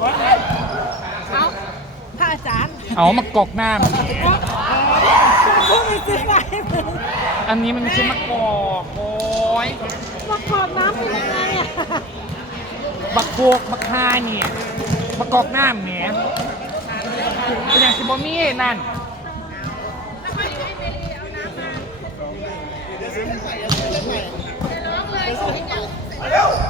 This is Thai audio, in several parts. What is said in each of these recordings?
เอาพระอาจารย์เอามากอกน้พูดไปซื้อไปำอันนี้มันไม่ใช่มะกอกโอ้ยมากรอกน้ำเป็นยังไงอะบักโบกบักคาเนี่ยมากอกน้ำเนี่ยเป็นอย่างสิบมีนั่นที่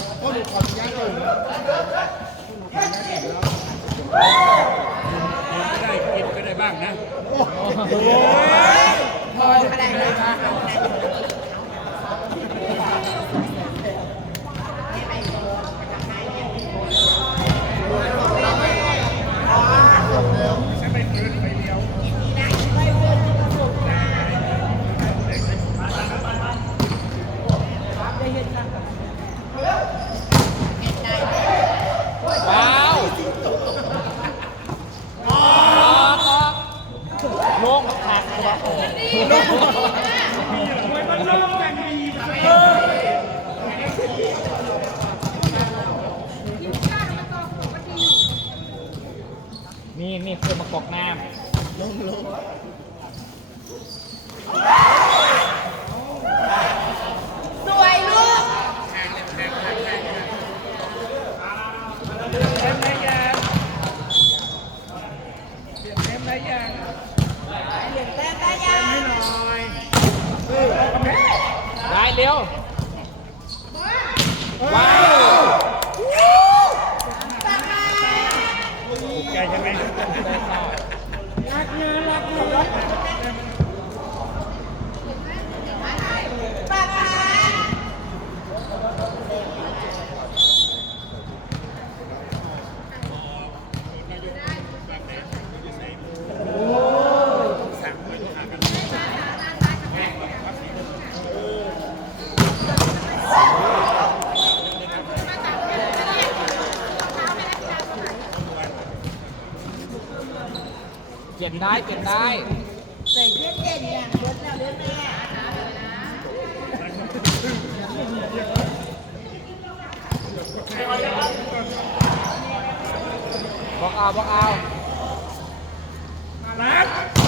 จะเรียกดูกูดอกได้กินก็ได้บ้างนะพอมาได้เลยค่ะ ว้าวโล่งกับ นี่นี่คือมากอกน้ำลงลงสวยลูกเต็มได้ยัง เปลี่ยนแปลงได้ยัง ให้หน่อย ได้ เร็วว้าว ถูกใจใช่ไหม ได้ค่ะ ป้าป้า เป ได้เปลี่ยนได้ใส่เย็นเย็นอย่างรถแล้วเด้อแม่บอกเอาบอกเอาแล้ว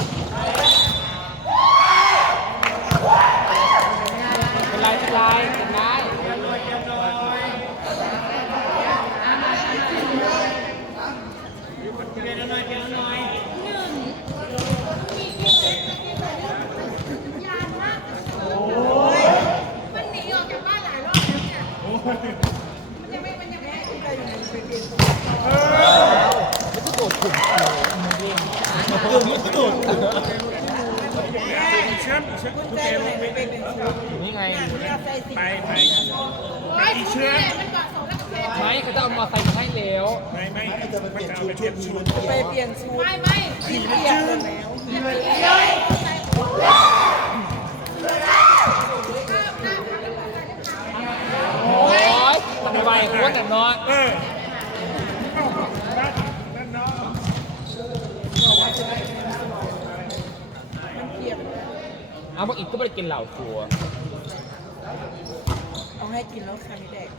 งไปไปไปเชื่อไม่เขาจะเอามาใส่ให้แล้วไม่ไม่ไม่จะไปเปลี่ยนชุดเม่ยนชุดไปเปลี่ยนชุดไม่ไม่สีมันจืดโอ้ยทำไมไวโคตรแต่นอนเอาบากอีกก็ไม่ได้กินเหล่าตัว เอาให้กินแล้วค่ะพี่เด็ก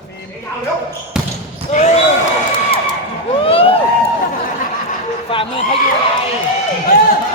ฝ่ามือพายุอะไร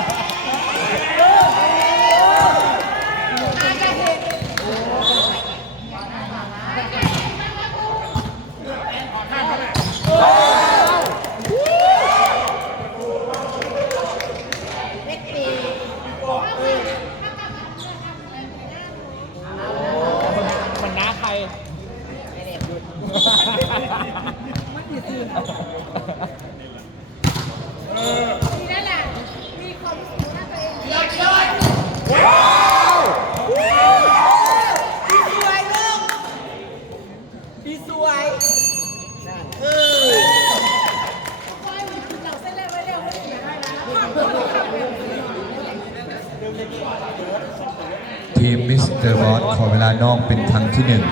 ทีมมิสเตอร์บอสขอเวลานอกเป็นครั้งที่หนึ่ง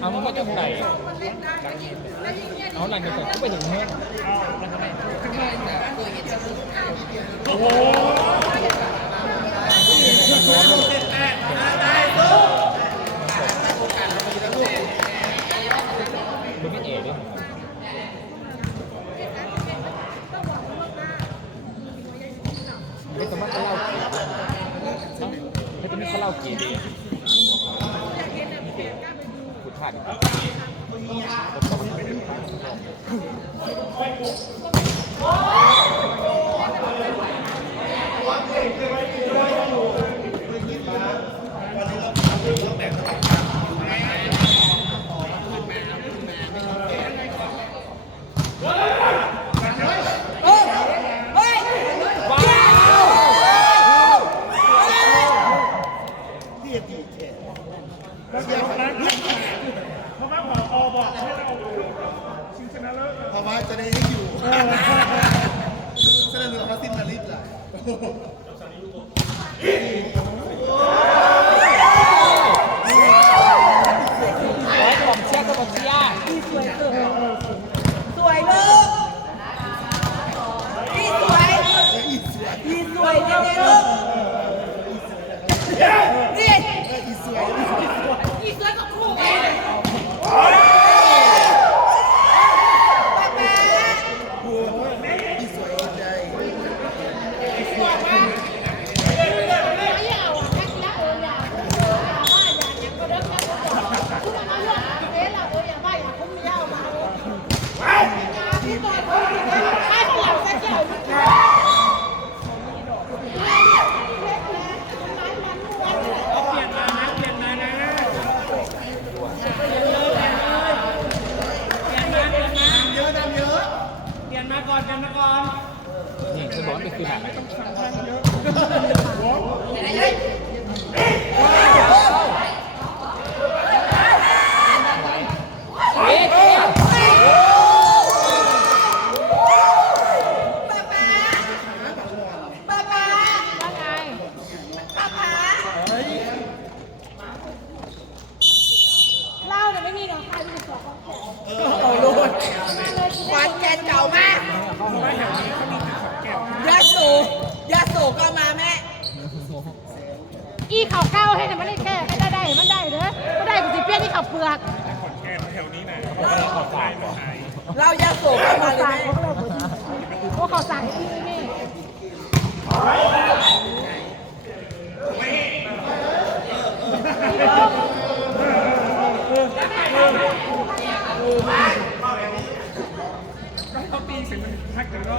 เอามันก็จะไก่เอาหลังจากก็ไปถึงเนื้อโอ้โห ก็คือผ่านไหม สั่งพวกเขาสั่งที่นี่เขาปีเสร็จมันทักกันก็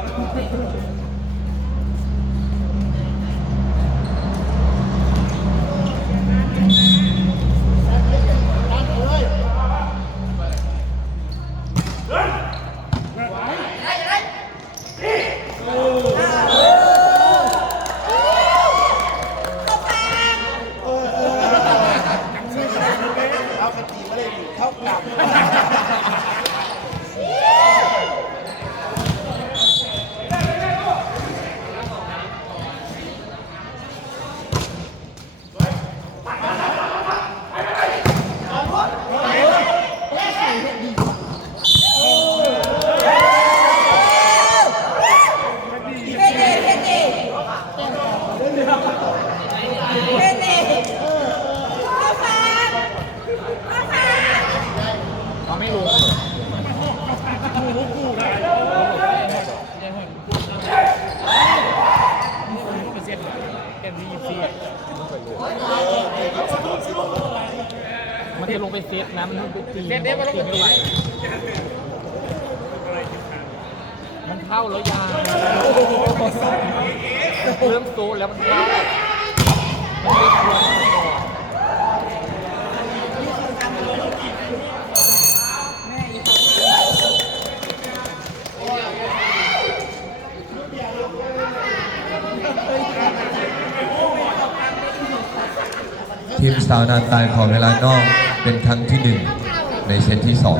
ยาเริ่มโตแล้วมันเข้ามันทีมสาวนาตายของเวลานอกเป็นครั้งที่หนึ่งในเซตที่สอง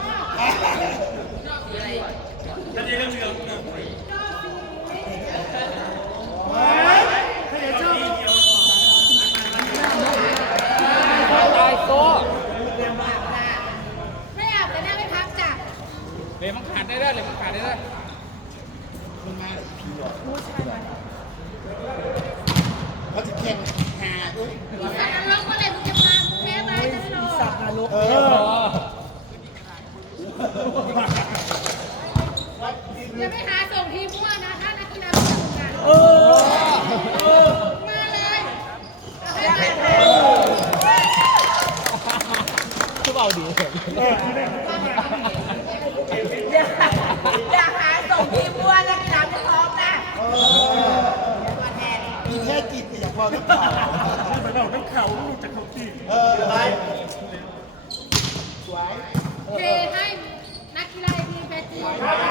เอเอ อ อ จะไม่หาส่งทีมมั่วนะถ้านักกีฬาไม่ทำงาน เออ มาเลยเอาให้ไป คือเอาดี อย่าอย่าหาส่งทีมวัวนักกีฬาไม่พร้อมนะ มีแค่กินแต่อย่างพอต้องเผา ไปเราต้องเข่าลูกจากเขาตี เออไป เทให้นักกีฬา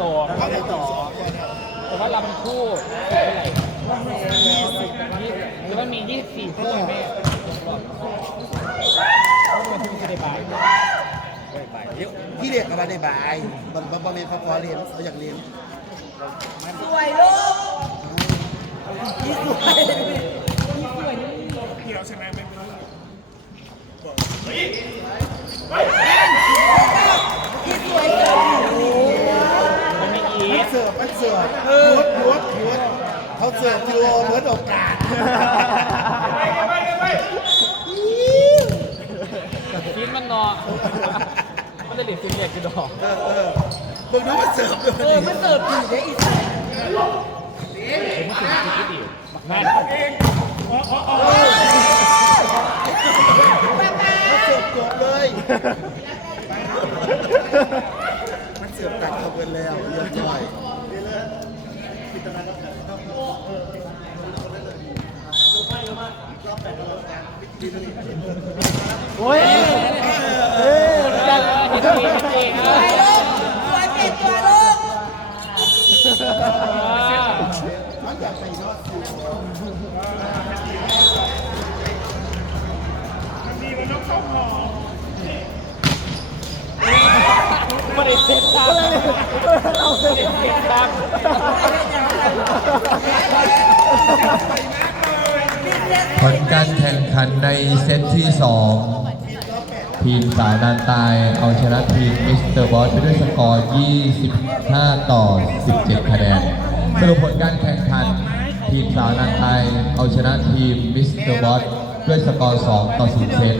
เรากับตีสองเขาเลยตีสอแต่ว่าเราเป็นคู่เท่าไหร่ยี่สิบหรือว่ามียี่สิบสี่คู่แม่มันถึงจะได้บายพี่เรียกกันมาในบ่ายบอลบอลเมนเขาขอเรียนเขาอยากเรียนสวยลูกนี่สวยเกี่ยวชนะเป็น นี่สวยเกิน มันไม่อี มัน ท เสิร์ฟมันเสิร์ฟ ยุดยุดยุดเขาเสิร์ฟกิโลเหมือนโอกาสคิดมันนอมันจะเด็ดสิ่งเด็กกันดอกเออเออมึงดูมันเสิร์ฟเออมันเสิร์ฟดีเลยอีสัตว์ผมไม่ถึงคิดดีนั่นเขาเสิร์ฟจบเลยมันเสิร์ฟตัดเตนาการแบบต้องเออคนนั้นเลยดูไปเลยว่ารอบแปดรอบแปดดีนะนี่โอ้ยเฮ้ยกันมันอยากใส่นอตันดีมันต้องเข้าหอไม่ได้เซ็ตตามไม่ได้เซ็ตตาม ผลการแข่งขันในเซตที่ 2 ทีมสาวนานตายเอาชนะทีมมิสเตอร์บอสไปด้วยสกอร์ 25 ต่อ 17 คะแนนสรุปผลการแข่งขัน ทีมสาวนานตายเอาชนะทีมมิสเตอร์บอสด้วยสกอร์ 2 ต่อ0เซต